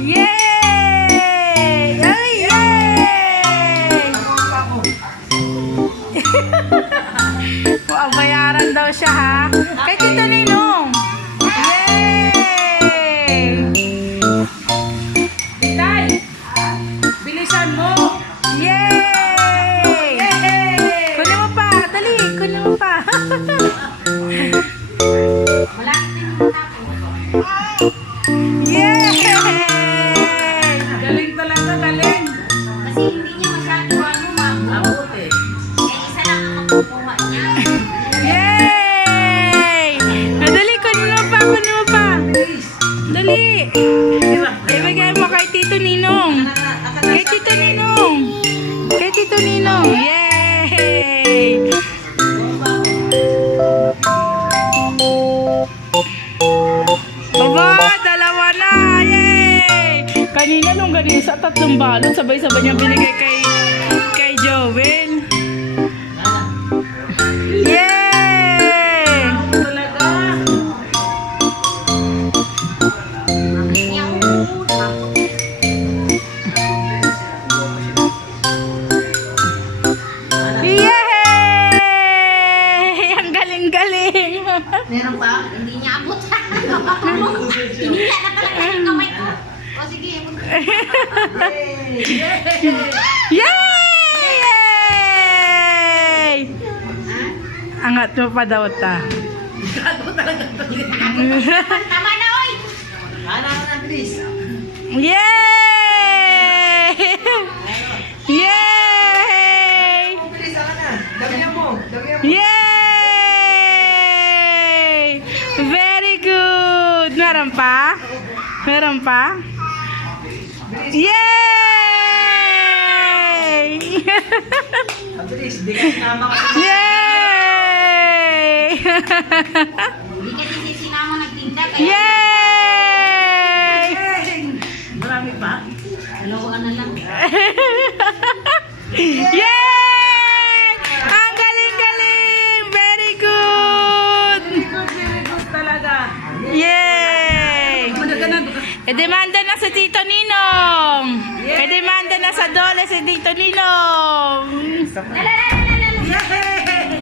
Yay! Ay, yay! Bayaran daw siya, ha? Kay Tito Ninong. Yay! Tay! Bilisan mo! Yay! Kunin mo pa! Dali! Kunin mo pa! Yay! Galing talaga, galing! Kasi hindi niya masyado mabuti. Kaya isa lang ang makukuha niya. Yay! Dali! Kunin mo pa! Kunin mo pa! Dali! Ibigay mo kay Tito Ninong! Kay Tito Ninong! Kay Tito Ninong! Yay! Baba! Dalawa na! Yay! Kanina nung ganun sa 3 balot, sabay-sabay niya binigay kay Joel. Yay! Yay! Ang galing-galing! Meron pa? Hindi niya abot. Hindi na talaga yung kamay ko. O sige, abot. Yay! Angat mo pa daw ta. Tama na, oy! Yay! Yay! Yay! Very good! Meron pa? Meron pa? Yay! Yay! Hindi kasi sinama nagtinda. Kaya Yay! Marami pa? dalawaan na lang. Yay! Ang galing-galing! Very good! Very good talaga. Yay! E-demanda na sa Tito Ninong! E-demanda na sa Dole si Tito Ninong! Dala,